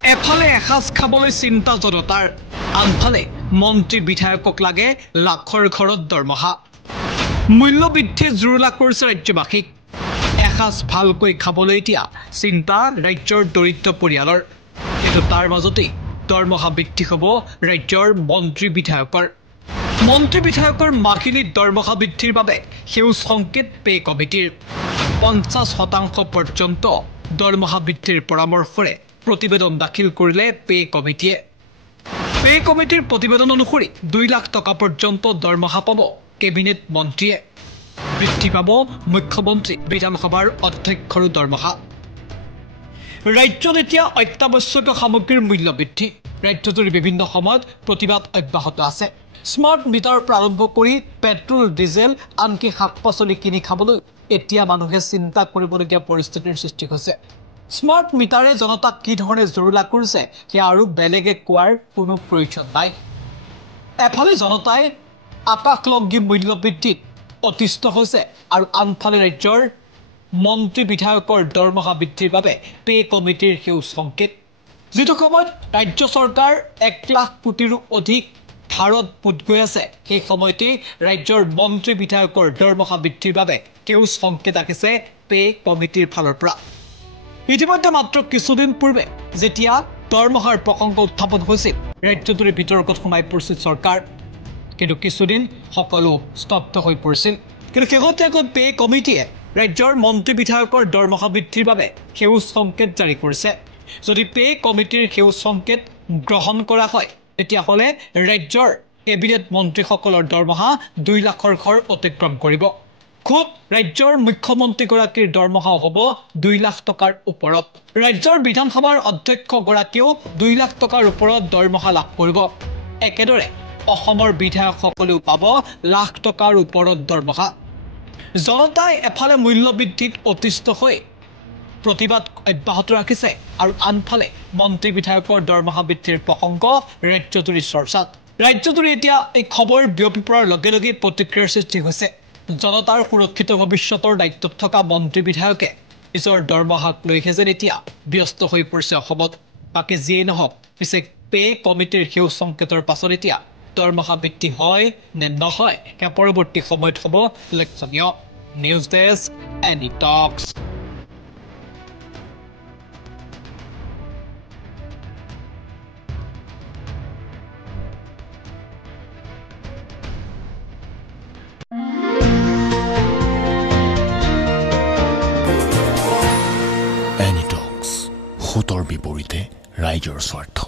এফালে এসাজ খাবলৈ চিন্তা জনতাৰ, আনফালে মন্ত্ৰী বিধায়কক লাগে লাখৰ ঘৰত দৰমহা। মূল্যবৃদ্ধি জুৰুলা কৰিছে ৰাজ্যবাসীক। এসাজ ভালকৈ খাবলৈ এতিয়া চিন্তা ৰাজ্যৰ দৰিদ্ৰ পৰিয়ালৰ। কিন্তু তাৰ মাজতেই দৰমহা বৃদ্ধি হ'ব ৰাজ্যৰ মন্ত্ৰী বিধায়কৰ। মন্ত্ৰী বিধায়কৰ মাহিলী দৰমহা বৃদ্ধিৰ বাবে সেউজ সংকেত পে কমিটিৰ 50% পৰ্যন্ত দৰমহা বৃদ্ধিৰ পৰামৰ্শৰে প্ৰতিবেদন দাখিল কৰিলে পে কমিটিয়ে। পে কমিটিৰ প্ৰতিবেদন অনুসৰি 2 লাখ টকা পৰ্যন্ত দৰমহা পাব কেবিনেট মন্ত্ৰীয়ে। বৃদ্ধি পাব মুখ্যমন্ত্ৰী বিধানসভাৰ অধ্যক্ষৰো দৰমহা। ৰাজ্যত এতিয়া অত্যাৱশ্যকীয় সামগ্ৰীৰ মূল্য বৃদ্ধি। ৰাজ্যজুৰি বিভিন্ন সময়ত প্ৰতিবাদ অব্যাহত আছে। স্মাৰ্ট মিটাৰৰ পৰা আৰম্ভ কৰি পেট্ৰল, ডিজেল, আনকি শাক পাচলি কিনি খাবলৈ এতিয়া মানুহে চিন্তা কৰিবলগীয়া পৰিস্থিতিৰ সৃষ্টি হৈছে। স্মাৰ্ট মিটাৰে জনতাক কি ধৰণে জুৰুলা কৰিছে সেয়া আৰু বেলেগে কোৱাৰ কোনো প্ৰয়োজন নাই। এফালে জনতাই আকাশলংঘী মূল্য বৃদ্ধিত অতিষ্ঠ হৈছে আৰু আনফালে ৰাজ্যৰ মন্ত্ৰী বিধায়কৰ দৰমহা বৃদ্ধিৰ বাবে পে কমিটিৰ সেউজ সংকেত। যিটো সময়ত ৰাজ্য চৰকাৰ 1 লাখ কোটিৰো অধিক ধাৰত পোত গৈ আছে, সেই সময়তেই ৰাজ্যৰ মন্ত্ৰী বিধায়কৰ দৰমহা বৃদ্ধিৰ বাবে সেউজ সংকেত আহিছে পে কমিটিৰ ফালৰ পৰা। ইতিমধ্যে মাত্ৰ কিছুদিন পূৰ্বে যেতিয়া দৰমহাৰ প্ৰসংগ উত্থাপন হৈছিল, ৰাজ্যজুৰি বিতৰ্কত সোমাই পৰিছিল চৰকাৰ। কিন্তু কিছুদিন সকলো স্তব্ধ হৈ পৰিছিল। কিন্তু শেহতীয়াকৈ পে কমিটিয়ে ৰাজ্যৰ মন্ত্ৰী বিধায়কৰ দৰমহা বৃদ্ধিৰ বাবে সেউজ সংকেত জাৰি কৰিছে। যদি পে কমিটিৰ সেউজ সংকেত গ্ৰহণ কৰা হয়, তেতিয়াহ'লে ৰাজ্যৰ কেবিনেট মন্ত্ৰীসকলৰ দৰমহা 2 লাখৰ ঘৰ অতিক্ৰম কৰিব। খুব ৰাজ্যৰ মুখ্যমন্ত্ৰীগৰাকীৰ দৰমহা হ'ব 2 লাখ টকাৰ ওপৰত। ৰাজ্যৰ বিধানসভাৰ অধ্যক্ষগৰাকীয়েও 2 লাখ টকাৰ ওপৰত দৰমহা লাভ কৰিব। একেদৰে অসমৰ বিধায়কসকলেও পাব লাখ টকাৰ ওপৰত দৰমহা। জনতাই এফালে মূল্য বৃদ্ধিত অতিষ্ঠ হৈ প্ৰতিবাদ অব্যাহত ৰাখিছে আৰু আনফালে মন্ত্ৰী বিধায়কৰ দৰমহা বৃদ্ধিৰ প্ৰসংগ ৰাজ্যজুৰি চৰ্চাত। ৰাজ্যজুৰি এতিয়া এই খবৰ বিয়পি পৰাৰ লগে লগে প্ৰতিক্ৰিয়াৰ সৃষ্টি হৈছে। জনতাৰ সুৰক্ষিত ভৱিষ্যতৰ দায়িত্বত থকা মন্ত্ৰী বিধায়কে নিজৰ দৰমহাক লৈহে যেন এতিয়া ব্যস্ত হৈ পৰিছে অসমত। বাকী যিয়েই নহওক, পিছে পে কমিটিৰ সেউজ সংকেতৰ পাছত এতিয়া দৰমহা বৃদ্ধি হয় নে নহয় সেয়া পৰৱৰ্তী সময়ত হ'ব লক্ষণীয়। নিউজ ডেস্ক, এনি টক্স। এনি টক্স, সোঁতৰ বিপৰীতে ৰাইজৰ স্বাৰ্থ।